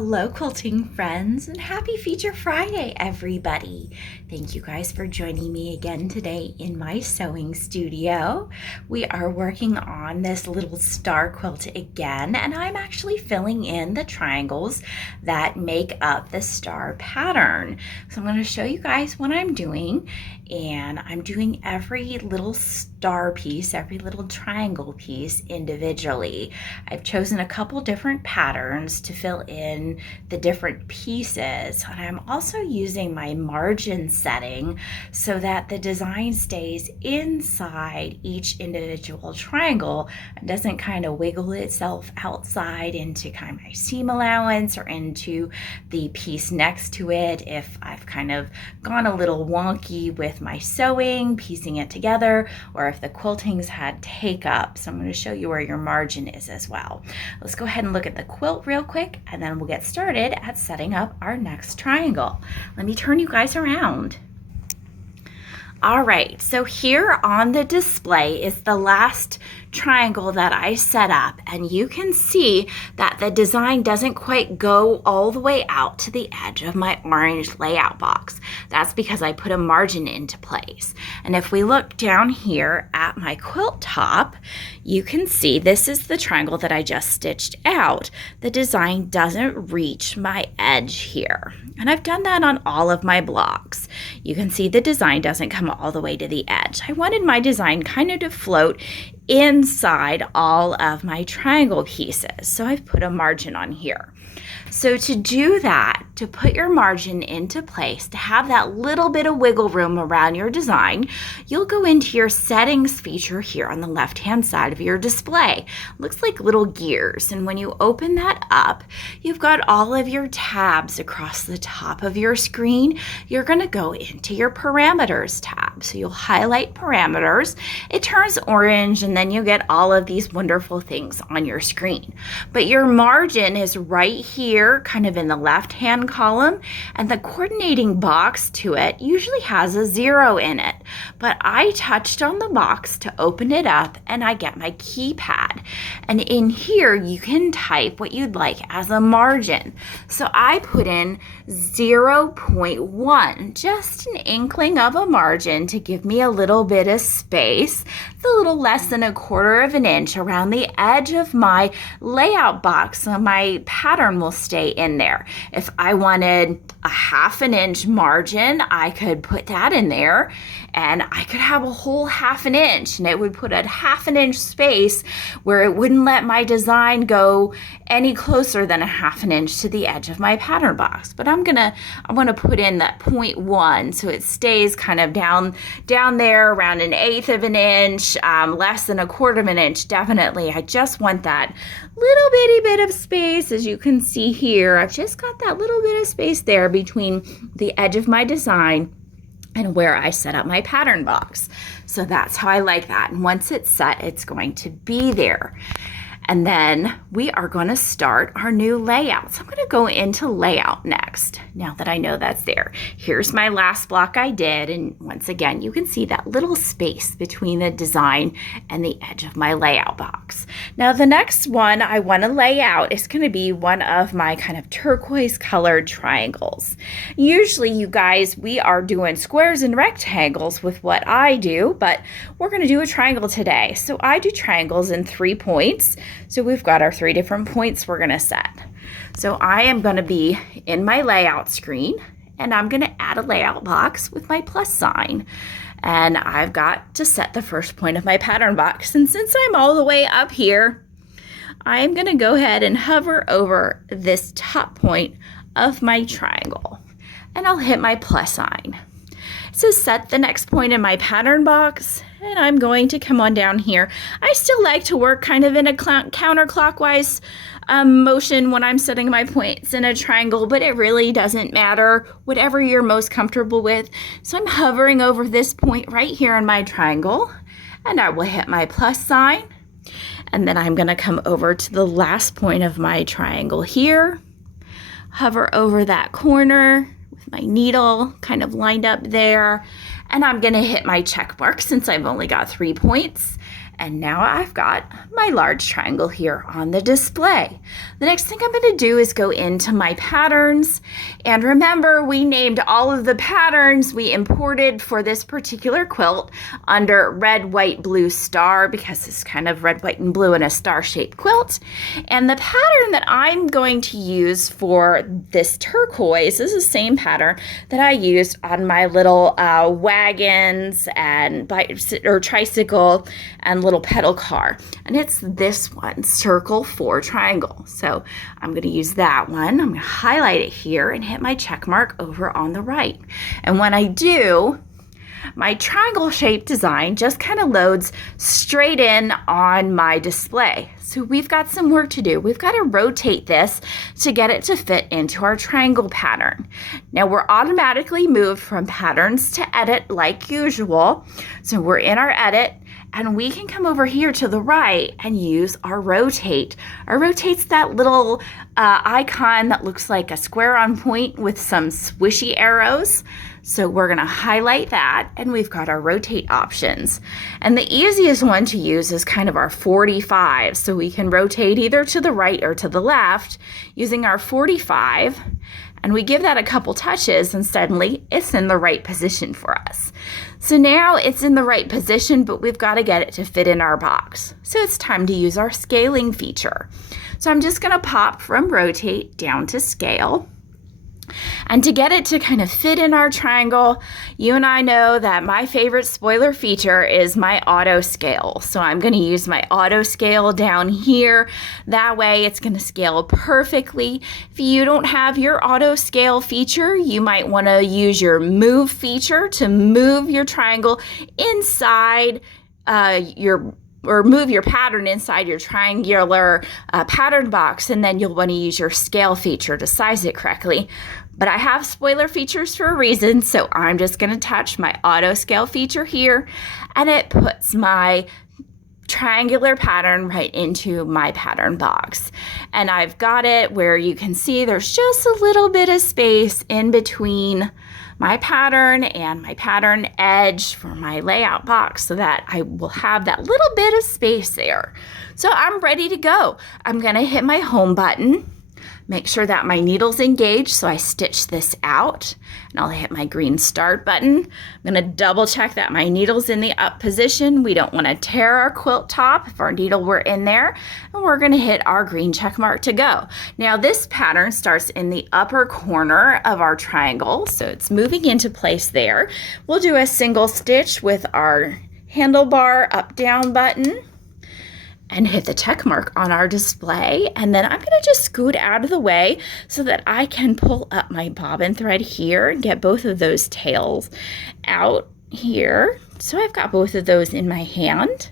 Hello, quilting friends, and happy Feature Friday, everybody. Thank you guys for joining me again today in my sewing studio. We are working on this little star quilt again, and I'm actually filling in the triangles that make up the star pattern. So I'm going to show you guys what I'm doing, and I'm doing every little star piece, every little triangle piece individually. I've chosen a couple different patterns to fill in the different pieces, and I'm also using my margin setting so that the design stays inside each individual triangle and doesn't kind of wiggle itself outside into kind of my seam allowance or into the piece next to it if I've kind of gone a little wonky with my sewing, piecing it together, or if the quilting's had take up. So I'm going to show you where your margin is as well. Let's go ahead and look at the quilt real quick, and then we'll get started at setting up our next triangle. Let me turn you guys around. All right, so here on the display is the last triangle that I set up, and you can see that the design doesn't quite go all the way out to the edge of my orange layout box. That's because I put a margin into place. And if we look down here at my quilt top, you can see this is the triangle that I just stitched out. The design doesn't reach my edge here. And I've done that on all of my blocks. You can see the design doesn't come all the way to the edge. I wanted my design kind of to float inside all of my triangle pieces. So I've put a margin on here. So to do that, to put your margin into place, to have that little bit of wiggle room around your design, you'll go into your settings feature here on the left-hand side of your display. Looks like little gears, and when you open that up, you've got all of your tabs across the top of your screen. You're going to go into your parameters tab. So you'll highlight parameters. It turns orange, and then you get all of these wonderful things on your screen. But your margin is right here, kind of in the left-hand column, and the coordinating box to it usually has a 0 in it. But I touched on the box to open it up, and I get my keypad. And in here, you can type what you'd like as a margin. So I put in 0.1, just an inkling of a margin to give me a little bit of space. It's a little less than 1/4 of an inch around the edge of my layout box, so my pattern will stay in there. If I wanted a 1/2 inch margin, I could put that in there, and I could have a whole 1/2 inch, and it would put a 1/2 inch space where it wouldn't let my design go any closer than a 1/2 inch to the edge of my pattern box. But I want to put in that 0.1 so it stays kind of down there around 1/8 of an inch, less than 1/4 of an inch. Definitely, I just want that little bitty bit of space. As you can see here, I've just got that little bit of space there between the edge of my design and where I set up my pattern box. So that's how I like that. And once it's set, it's going to be there. And then we are going to start our new layout. So I'm going to go into layout next, now that I know that's there. Here's my last block I did. And once again, you can see that little space between the design and the edge of my layout box. Now the next one I want to lay out is going to be one of my kind of turquoise colored triangles. Usually you guys, we are doing squares and rectangles with what I do, but we're going to do a triangle today. So I do triangles in 3 points. So we've got our 3 different points we're going to set. So I am going to be in my layout screen, and I'm going to add a layout box with my plus sign. And I've got to set the first point of my pattern box. And since I'm all the way up here, I'm going to go ahead and hover over this top point of my triangle, and I'll hit my plus sign. So set the next point in my pattern box, and I'm going to come on down here. I still like to work kind of in a counterclockwise motion when I'm setting my points in a triangle, but it really doesn't matter, whatever you're most comfortable with. So I'm hovering over this point right here in my triangle, and I will hit my plus sign, and then I'm going to come over to the last point of my triangle here, hover over that corner, my needle kind of lined up there, and I'm going to hit my check mark since I've only got 3 points, And now I've got my large triangle here on the display. The next thing I'm going to do is go into my patterns. And remember, we named all of the patterns we imported for this particular quilt under red, white, blue, star, because it's kind of red, white, and blue in a star-shaped quilt. And the pattern that I'm going to use for this turquoise is the same pattern that I used on my little wagons and tricycle and little pedal car, and it's this one, circle 4 triangle. So I'm going to use that one. I'm going to highlight it here and hit my check mark over on the right. And when I do, my triangle shaped design just kind of loads straight in on my display. So we've got some work to do. We've got to rotate this to get it to fit into our triangle pattern. Now we're automatically moved from patterns to edit like usual. So we're in our edit, and we can come over here to the right and use our rotate. Our rotate's that little icon that looks like a square on point with some swishy arrows. So we're going to highlight that, and we've got our rotate options. And the easiest one to use is kind of our 45. So we can rotate either to the right or to the left using our 45. And we give that a couple touches, and suddenly it's in the right position for us. So now it's in the right position, but we've got to get it to fit in our box. So it's time to use our scaling feature. So I'm just going to pop from rotate down to scale. And to get it to kind of fit in our triangle, you and I know that my favorite spoiler feature is my auto scale. So I'm going to use my auto scale down here. That way it's going to scale perfectly. If you don't have your auto scale feature, you might want to use your move feature to move your triangle inside or move your pattern inside your triangular pattern box, and then you'll want to use your scale feature to size it correctly. But I have spoiler features for a reason, so I'm just going to touch my auto scale feature here, and it puts my triangular pattern right into my pattern box. And I've got it where you can see there's just a little bit of space in between my pattern and my pattern edge for my layout box, so that I will have that little bit of space there. So I'm ready to go. I'm going to hit my home button. Make sure that my needle's engaged, so I stitch this out, and I'll hit my green start button. I'm going to double check that my needle's in the up position. We don't want to tear our quilt top if our needle were in there, and we're going to hit our green check mark to go. Now this pattern starts in the upper corner of our triangle, so it's moving into place there. We'll do a single stitch with our handlebar up down button and hit the check mark on our display. And then I'm going to just scoot out of the way so that I can pull up my bobbin thread here and get both of those tails out here. So I've got both of those in my hand.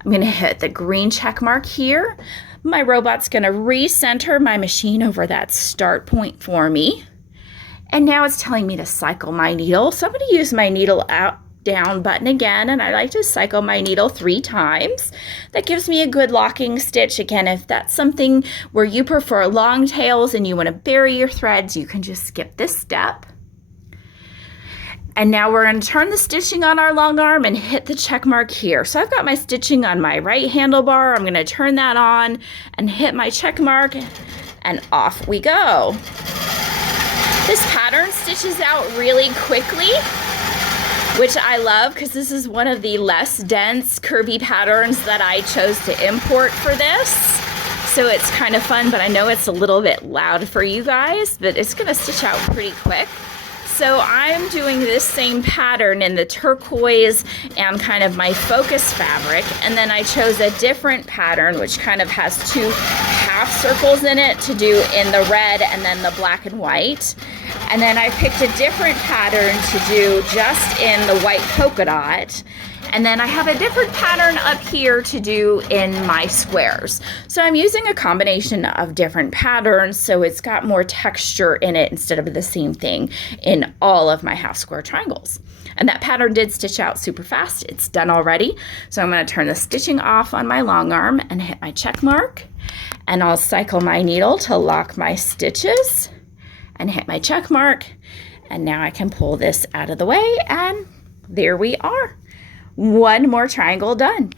I'm going to hit the green check mark here. My robot's going to recenter my machine over that start point for me. And now it's telling me to cycle my needle. So I'm going to use my needle out down button again, and I like to cycle my needle 3 times. That gives me a good locking stitch. Again, if that's something where you prefer long tails and you want to bury your threads, you can just skip this step. And now we're going to turn the stitching on our long arm and hit the check mark here. So I've got my stitching on my right handlebar. I'm going to turn that on and hit my check mark, and off we go. This pattern stitches out really quickly, which I love because this is one of the less dense curvy patterns that I chose to import for this. So it's kind of fun, but I know it's a little bit loud for you guys, but it's going to stitch out pretty quick. So I'm doing this same pattern in the turquoise and kind of my focus fabric, and then I chose a different pattern which kind of has 2 half circles in it to do in the red and then the black and white. And then I picked a different pattern to do just in the white polka dot. And then I have a different pattern up here to do in my squares. So I'm using a combination of different patterns, so it's got more texture in it instead of the same thing in all of my half square triangles. And that pattern did stitch out super fast. It's done already. So I'm going to turn the stitching off on my long arm and hit my check mark. And I'll cycle my needle to lock my stitches and hit my check mark. And now I can pull this out of the way, and there we are. One more triangle done.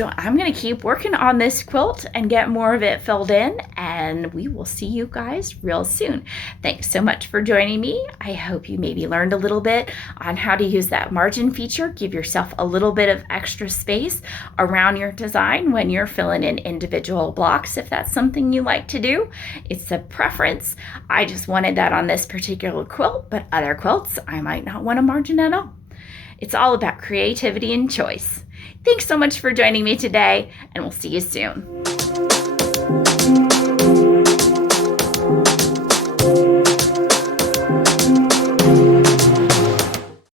So I'm going to keep working on this quilt and get more of it filled in, and we will see you guys real soon. Thanks so much for joining me. I hope you maybe learned a little bit on how to use that margin feature. Give yourself a little bit of extra space around your design when you're filling in individual blocks, if that's something you like to do. It's a preference. I just wanted that on this particular quilt, but other quilts I might not want a margin at all. It's all about creativity and choice. Thanks so much for joining me today, and we'll see you soon.